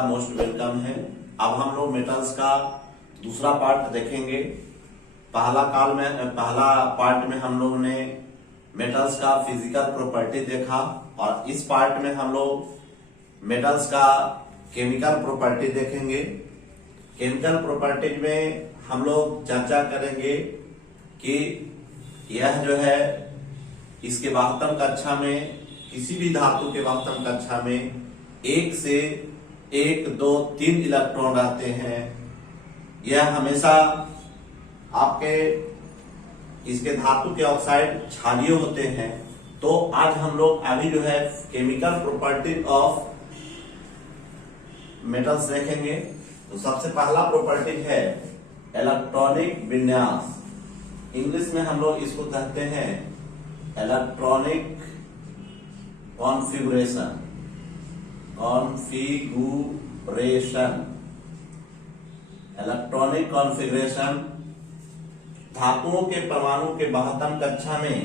आपका most welcome है। अब हम लोग मेटल्स का दूसरा पार्ट देखेंगे। पहला पार्ट में हम लोग ने मेटल्स का फिजिकल प्रॉपर्टी देखा और इस पार्ट में हम लोग मेटल्स का केमिकल प्रॉपर्टी देखेंगे। केमिकल प्रॉपर्टीज में हम लोग चर्चा करेंगे कि यह जो है इसके वाहकत्म कक्षा में किसी भी धातु के वाहकत्म कक्षा में 1 से 1, 2, 3 इलेक्ट्रॉन रहते हैं। यह हमेशा आपके इसके धातु के ऑक्साइड क्षारीय होते हैं। तो आज हम लोग अभी जो है केमिकल प्रॉपर्टी ऑफ मेटल्स देखेंगे। तो सबसे पहला प्रॉपर्टी है इलेक्ट्रॉनिक विन्यास। इंग्लिश में हम लोग इसको कहते हैं इलेक्ट्रॉनिक कॉन्फ़िगरेशन। इलेक्ट्रॉनिक कॉन्फ़िगरेशन धातुओं के परमाणु के वाहकत्म कक्षा में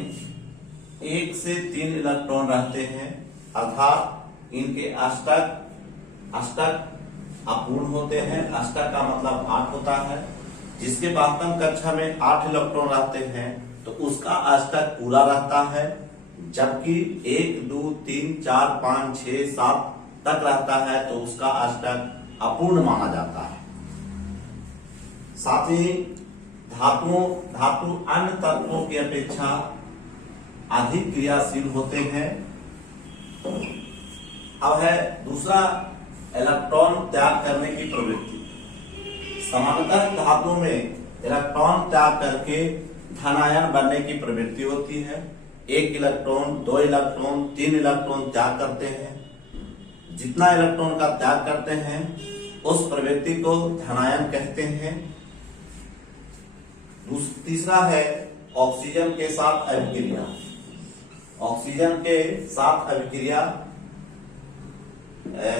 1 से 3 इलेक्ट्रॉन रहते हैं, अर्थात इनके अष्टक अपूर्ण होते हैं। अष्टक का मतलब 8 होता है। जिसके वाहकत्म कक्षा में 8 इलेक्ट्रॉन रहते हैं तो उसका अष्टक पूरा रहता है, जबकि 1, 2, 3, 4, 5, 6, 7 तक रहता है तो उसका अष्टक अपूर्ण माना जाता है। साथ ही धातु अन्य तत्वों की अपेक्षा अधिक क्रियाशील होते हैं। अब है दूसरा इलेक्ट्रॉन त्याग करने की प्रवृत्ति। सामान्यतः धातुओं में इलेक्ट्रॉन त्याग करके धनायन बनने की प्रवृत्ति होती है। 1 इलेक्ट्रॉन, 2 इलेक्ट्रॉन, 3 इलेक्ट्रॉन त्याग करते हैं। जितना इलेक्ट्रॉन का त्याग करते हैं उस प्रवृत्ति को धनायन कहते हैं। तीसरा है ऑक्सीजन के साथ अभिक्रिया। ऑक्सीजन के साथ अभिक्रिया,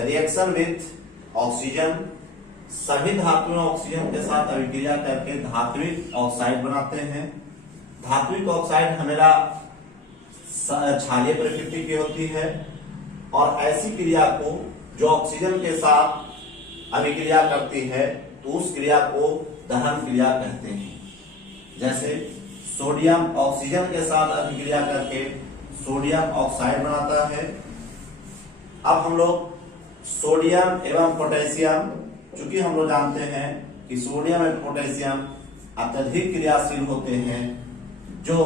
रिएक्शन विथ ऑक्सीजन। सभी धातुएं ऑक्सीजन के साथ अभिक्रिया करके धात्विक ऑक्साइड बनाते हैं। धात्विक ऑक्साइड हमेशा क्षारीय प्रकृति की होती है और ऐसी क्रिया को जो ऑक्सीजन के साथ अभिक्रिया करती है तो उस क्रिया को दहन क्रिया कहते हैं। जैसे सोडियम ऑक्सीजन के साथ अभिक्रिया करके सोडियम ऑक्साइड बनाता है। अब हम लोग सोडियम एवं पोटेशियम, चूंकि हम लोग जानते हैं कि सोडियम एवं पोटेशियम अत्यधिक क्रियाशील होते हैं, जो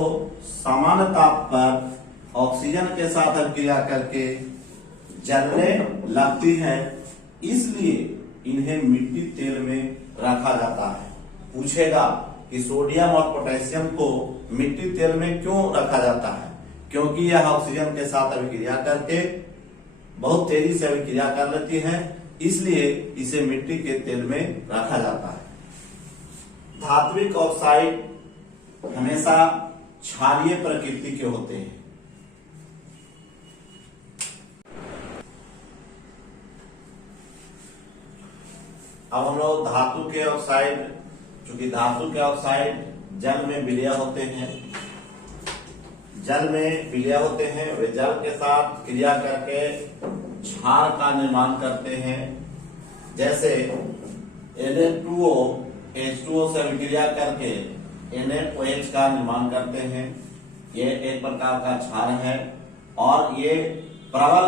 सामान्य ताप पर ऑक्सीजन के साथ अभिक्रिया करके जलने लगती है, इसलिए इन्हें मिट्टी तेल में रखा जाता है। पूछेगा कि सोडियम और पोटेशियम को मिट्टी तेल में क्यों रखा जाता है? क्योंकि यह ऑक्सीजन के साथ अभिक्रिया करके बहुत तेजी से अभिक्रिया कर लेती है, इसलिए इसे मिट्टी के तेल में रखा जाता है। धात्विक ऑक्साइड हमेशा क्षारीय प्रकृति के होते हैं। अब हम लोग धातु के ऑक्साइड, चूंकि धातु के ऑक्साइड जल में विलय होते हैं, वे जल के साथ क्रिया करके क्षार का निर्माण करते हैं। जैसे Na2O H2O से अभिक्रिया करके NaOH का निर्माण करते हैं। ये एक प्रकार का क्षार है और ये प्रबल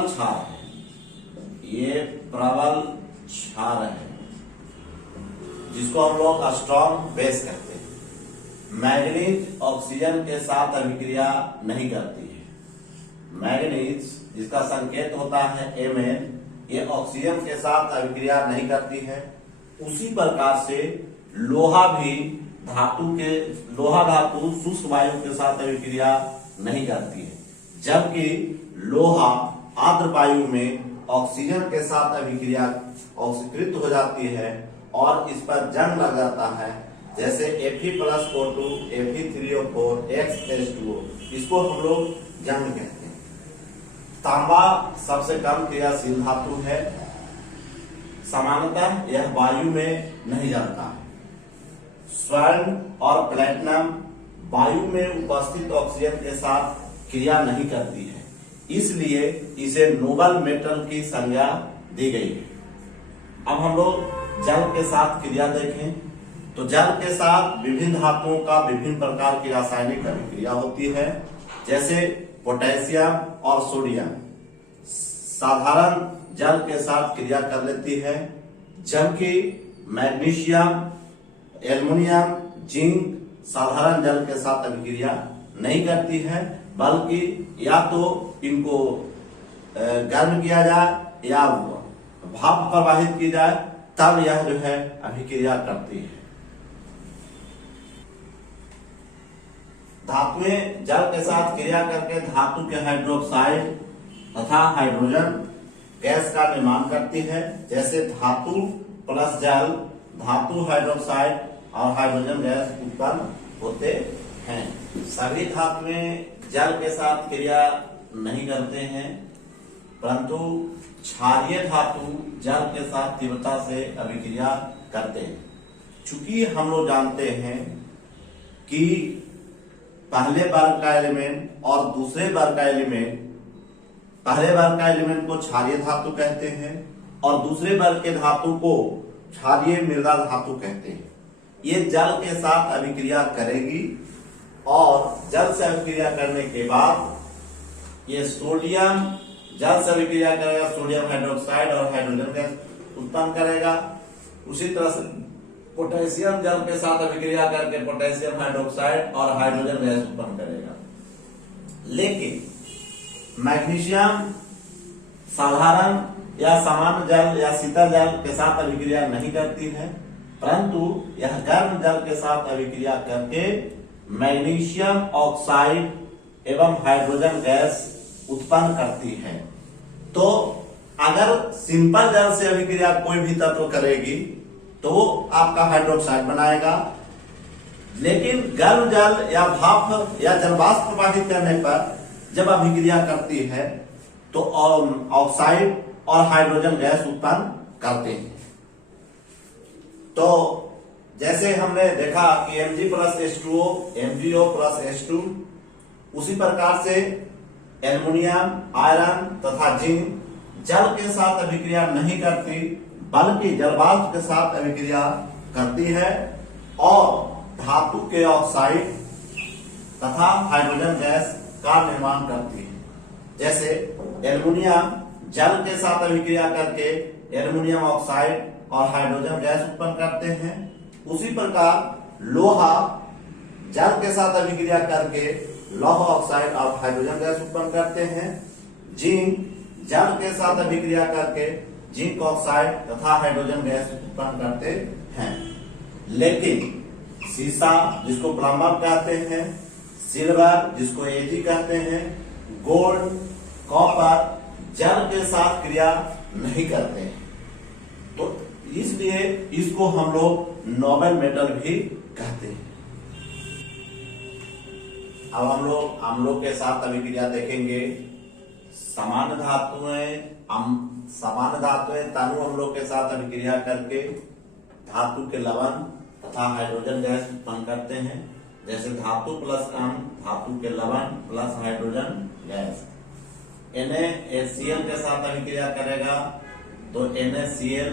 क्षार है, जिसको हम लोग स्ट्रॉन्ग बेस कहते हैं। मैंगनीज ऑक्सीजन के साथ अभिक्रिया नहीं करती है। मैंगनीज, जिसका संकेत होता है Mn, ये ऑक्सीजन के साथ अभिक्रिया नहीं करती है। उसी प्रकार से लोहा धातु शुष्क वायु के साथ अभिक्रिया नहीं करती है, जबकि लोहा आर्द्र वायु में ऑक्सीजन के साथ अभिक्रिया ऑक्सीकृत हो जाती है और इस पर जंग लग जाता है। जैसे Fe+O2, Fe3O4, X+H2O, इसको हम लोग जंग कहते हैं। तांबा सबसे कम क्रियाशील धातु है। सामान्यतः यह वायु में नहीं जलता है। स्वर्ण और प्लेटिनम वायु में उपस्थित ऑक्सीजन के साथ क्रिया नहीं करती है, इसलिए इसे नोबल मेटल की संज्ञा दी गई है। अब हम लोग जल के साथ क्रिया देखें तो जल के साथ विभिन्न धातुओं का विभिन्न प्रकार की रासायनिक अभिक्रिया होती है। जैसे पोटेशियम और सोडियम साधारण जल के साथ क्रिया कर लेती है, जबकि मैग्नीशियम, एल्युमिनियम, जिंक साधारण जल के साथ अभिक्रिया नहीं करती है, बल्कि या तो इनको गर्म किया जाए या भाप प्रवाहित की जाए तब यह जो है अभिक्रिया करती है। धातुएं जल के साथ क्रिया करके धातु के हाइड्रोक्साइड तथा हाइड्रोजन गैस का निर्माण करती है। जैसे धातु प्लस जल धातु हाइड्रोक्साइड और हाइड्रोजन गैस उत्पन्न होते हैं। सभी धातुएं जल के साथ क्रिया नहीं करते हैं, परंतु क्षारीय धातु जल के साथ तीव्रता से अभिक्रिया करते हैं। चूंकि हम लोग जानते हैं कि पहले वर्ग का एलिमेंट और दूसरे वर्ग का एलिमेंट, पहले वर्ग का एलिमेंट को क्षारीय धातु कहते हैं और दूसरे वर्ग के धातु को क्षारीय मृदा धातु कहते हैं। ये जल के साथ अभिक्रिया करेगी और जल से अभिक्रिया करने के बाद ये सोडियम जल से अभिक्रिया करेगा, सोडियम हाइड्रोक्साइड और हाइड्रोजन गैस उत्पन्न करेगा। उसी तरह से पोटेशियम जल के साथ अभिक्रिया करके पोटेशियम हाइड्रोक्साइड और हाइड्रोजन गैस उत्पन्न करेगा। लेकिन मैग्नीशियम साधारण या सामान्य जल या शीतल जल के साथ अभिक्रिया नहीं करती है, परंतु यह गर्म जल के साथ अभिक्रिया करके मैग्नीशियम ऑक्साइड एवं हाइड्रोजन गैस उत्पन्न करती है। तो अगर सिंपल जल से अभिक्रिया कोई भी तत्व करेगी तो वो आपका हाइड्रोक्साइड बनाएगा, लेकिन गर्म जल या भाप या जलवाष्प प्रवाहित करने पर जब अभिक्रिया करती है तो ऑक्साइड और हाइड्रोजन गैस उत्पन्न करते हैं। तो जैसे हमने देखा कि Mg plus H2O, MgO plus H2, उसी प्रकार से एल्युमिनियम, आयरन तथा जिंक जल के साथ अभिक्रिया नहीं करती, बल्कि जलवाष्प के साथ अभिक्रिया करती है और धातु के ऑक्साइड तथा हाइड्रोजन गैस का निर्माण करती है। जैसे एल्युमिनियम जल के साथ अभिक्रिया करके एल्युमिनियम ऑक्साइड और हाइड्रोजन गैस उत्पन्न करते हैं। उसी प्रकार लोहा जल के साथ अभिक्रिया करके लौह ऑक्साइड और हाइड्रोजन गैस उत्पन्न करते हैं। जिंक जल के साथ अभिक्रिया करके जिंक ऑक्साइड तथा हाइड्रोजन गैस उत्पन्न करते हैं। लेकिन सीसा जिसको प्लम्बर कहते हैं, सिल्वर जिसको एजी कहते हैं, गोल्ड, कॉपर जल के साथ क्रिया नहीं करते हैं, तो इसलिए इसको हम लोग नोबल मेटल भी कहते हैं। अब हम लोग अम्लों के साथ अभिक्रिया देखेंगे। सामान्य धातुएं तनु अम्लों के साथ अभिक्रिया करके धातु के लवण तथा हाइड्रोजन गैस उत्पन्न करते हैं। जैसे धातु प्लस अम्ल धातु के लवण प्लस हाइड्रोजन गैस। NaHCl के साथ अभिक्रिया करेगा तो NaCl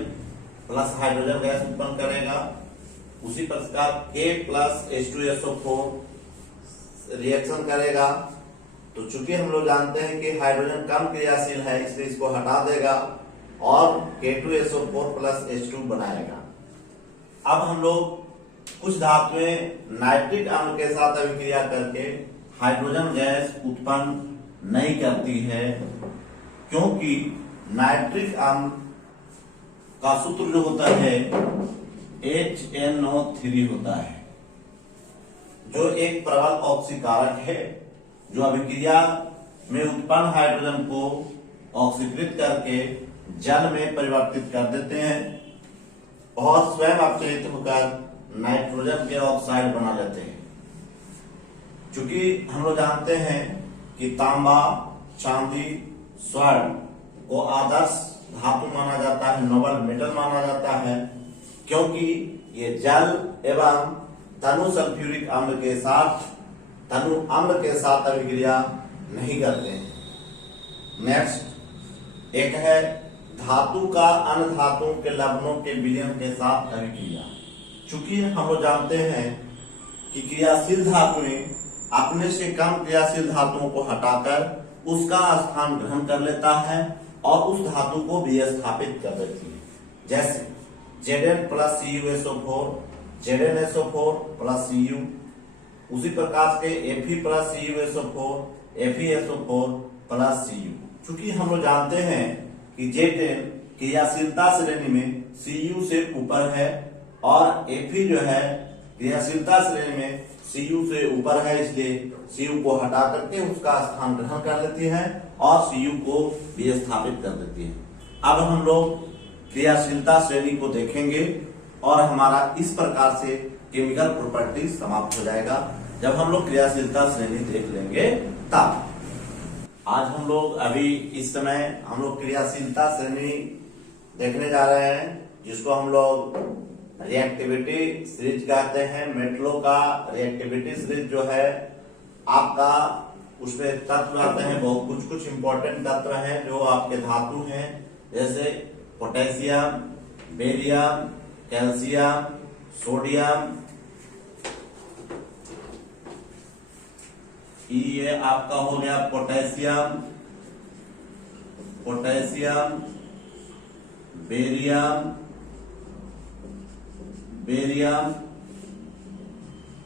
प्लस हाइड्रोजन गैस उत्पन्न करेगा। उसी प्रकार K प्लस H2SO4 रिएक्शन करेगा, तो चूंकि हम लोग जानते हैं कि हाइड्रोजन कम क्रियाशील है इसलिए इसको हटा देगा और K2SO4 प्लस H2 बनाएगा। अब हम लोग कुछ धातुएं नाइट्रिक अम्ल के साथ अभिक्रिया करके हाइड्रोजन गैस उत्पन्न नहीं करती है, क्योंकि नाइट्रिक अम्ल का सूत्र जो होता है HNO3 होता है, जो एक प्रबल ऑक्सीकारक है, जो अभिक्रिया में उत्पन्न हाइड्रोजन को ऑक्सीकृत करके जल में परिवर्तित कर देते हैं और स्वयं अपचयित होकर नाइट्रोजन के ऑक्साइड बना लेते हैं। चूंकि हम लोग जानते हैं कि तांबा, चांदी, स्वर्ण को आदर्श धातु माना जाता है, नोबल मेटल माना जाता है, क्योंकि ये जल एवं तनु सल्फ्यूरिक अम्ल के साथ तनु अम्ल के साथ अभिक्रिया नहीं करते हैं। नेक्स्ट एक है धातु का अन्य धातुओं के लवणों के विलयन के साथ अभिक्रिया। चूंकि हम लोग जानते हैं कि क्रियाशील धातुएं अपने से कम क्रियाशील धातुओं को हटाकर उसका स्थान ग्रहण कर लेता है और उस धातु को विस्थापित कर देती है। जैसे Zn plus CuSO4, ZnSO4 plus Cu, उसी प्रकार से Fe plus CuSO4, FeSO4 plus Cu। चूंकि हम लोग जानते हैं कि Zn क्रियाशीलता श्रेणी में Cu से ऊपर है और Fe जो है क्रियाशीलता श्रेणी में Cu से ऊपर है, इसलिए Cu को हटा करके उसका स्थान ग्रहण कर लेती है और Cu को विस्थापित कर देती है। अब हम लोग क्रियाशीलता श्रेणी को देखेंगे और हमारा इस प्रकार से केमिकल प्रॉपर्टी समाप्त हो जाएगा। जब हम लोग क्रियाशीलता श्रेणी देख लेंगे तब आज हम लोग अभी इस समय हम लोग क्रियाशीलता श्रेणी देखने जा रहे हैं, जिसको हम लोग रिएक्टिविटी सीरीज कहते हैं। मेट्रो का रिएक्टिविटी सीरीज जो है आपका, उसमें तत्व आते हैं, बहुत कुछ इंपॉर्टेंट तत्व हैं जो आपके धातु हैं, जैसे पोटेशियम, बेरियम, कैल्शियम, सोडियम। ये आपका हो गया potassium, barium,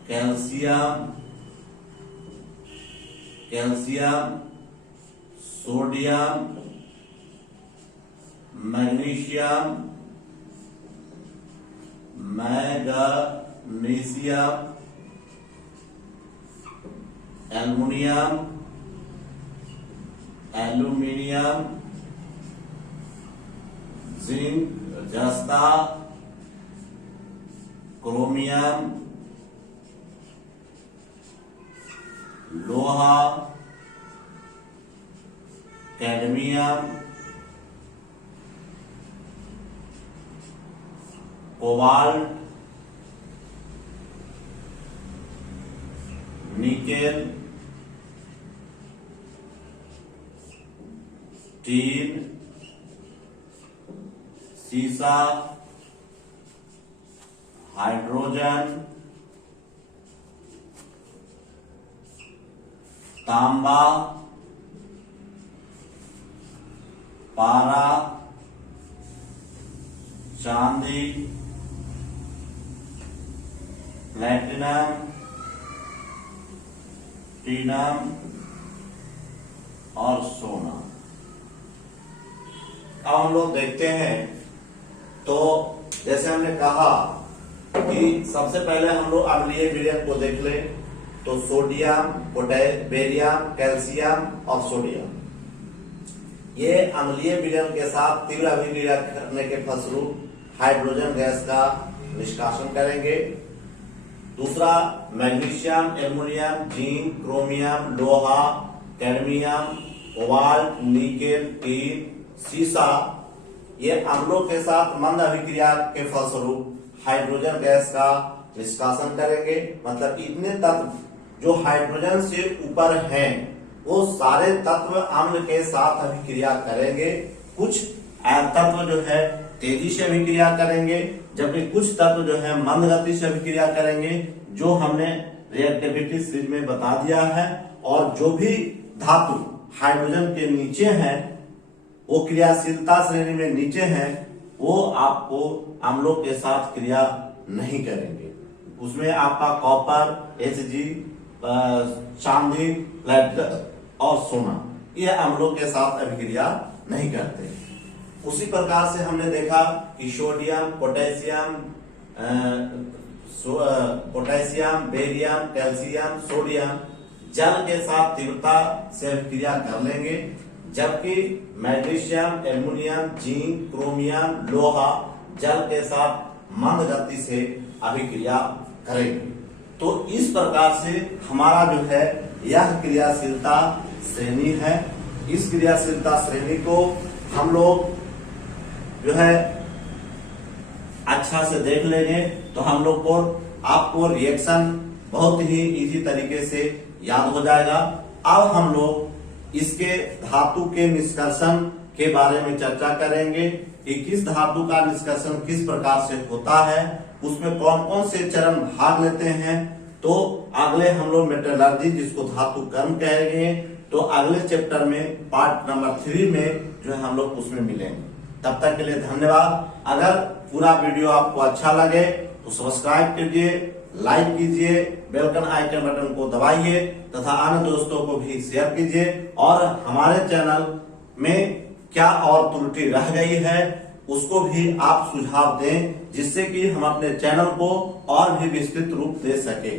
calcium, sodium, magnesium, aluminium, zinc, जस्ता, क्रोमियम, लोहा, कैडमियम, कोबाल्ट, निकेल, टीन, सीसा, हाइड्रोजन, तांबा, पारा, चांदी, प्लेटिनम, टीनम और सोना। अब हम लोग देखते हैं, तो जैसे हमने कहा कि सबसे पहले हम लोग अम्लीय विलयन को देख ले, तो सोडियम, बेरियम, कैल्शियम और सोडियम, ये अम्लीय विलयन के साथ तीव्र अभिक्रिया करने के फलस्वरूप हाइड्रोजन गैस का निष्कासन करेंगे। दूसरा मैग्नीशियम, एल्युमिनियम, जिंक, क्रोमियम, लोहा, कैडमियम, कोबाल्ट, निकेल, टीन, सीसा, ये अम्लों के साथ मंद अभिक्रिया के फलस्वरूप हाइड्रोजन गैस का निष्कासन करेंगे। मतलब इतने तत्व जो हाइड्रोजन से ऊपर हैं, वो सारे तत्व अम्ल के साथ अभिक्रिया करेंगे। कुछ तत्व जो है तेजी से अभिक्रिया करेंगे, जबकि कुछ तत्व जो है मंद गति से अभिक्रिया करेंगे, जो हमने रिएक्टिविटी सीरीज में बता दिया है। और जो भी धातु हाइड्रोजन के नीचे हैं, वो क्रियाशीलता श्रेणी में नीचे हैं, वो आपको अम्लों के साथ क्रिया नहीं करेंगे। उसमें आपका कॉपर, Hg, चांदी, प्लेटिनम और सोना, ये अम्लों के साथ अभिक्रिया नहीं करते। उसी प्रकार से हमने देखा कि sodium, potassium, barium, calcium, sodium जल के साथ तीव्रता से अभिक्रिया कर लेंगे, जबकि मैग्नीशियम, एल्युमिनियम, जिंक, क्रोमियम, लोहा जल के साथ मंद गति से अभिक्रिया करेंगे। तो इस प्रकार से हमारा जो है यह क्रियाशीलता श्रेणी है। इस क्रियाशीलता श्रेणी को हम लोग जो है अच्छा से देख लेंगे तो हम लोग को आपको रिएक्शन बहुत ही इजी तरीके से याद हो जाएगा। अब हम लोग इसके धातु के निष्कर्षण के बारे में चर्चा करेंगे कि किस धातु का निष्कर्षण किस प्रकार से होता है, उसमें कौन कौन से चरण भाग लेते हैं। तो अगले हम लोग मेटलर्जी, जिसको धातु कर्म कहेंगे, तो अगले चैप्टर में पार्ट नंबर 3 में जो है हम लोग उसमें मिलेंगे। तब तक के लिए धन्यवाद। अगर पूरा वीडियो आपको अच्छा लगे तो सब्सक्राइब कीजिए, लाइक कीजिए, बेल आइकन बटन को दबाइए तथा अन्य दोस्तों को भी शेयर कीजिए। और हमारे चैनल में क्या और त्रुटि रह गई है उसको भी आप सुझाव दें, जिससे कि हम अपने चैनल को और भी विस्तृत रूप दे सके।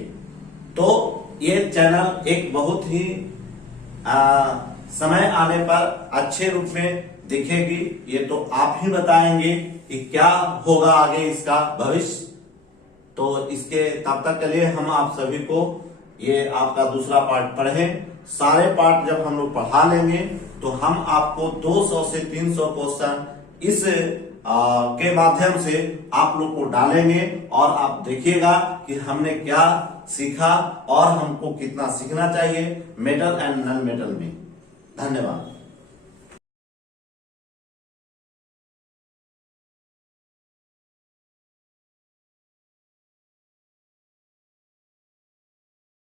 तो ये चैनल एक बहुत ही समय आने पर अच्छे रूप में दिखेगी, ये तो आप ही बताएंगे कि क्या होगा आगे इसका भविष्य। तो इसके तब तक के लिए हम आप सभी को ये आपका दूसरा पार्ट पढ़ें। सारे पार्ट जब हम लोग पढ़ा लेंगे तो हम आपको 200 से 300 क्वेश्चन इस के माध्यम से आप लोग को डालेंगे और आप देखिएगा कि हमने क्या सीखा और हमको कितना सीखना चाहिए मेटल एंड नॉन मेटल में। धन्यवाद।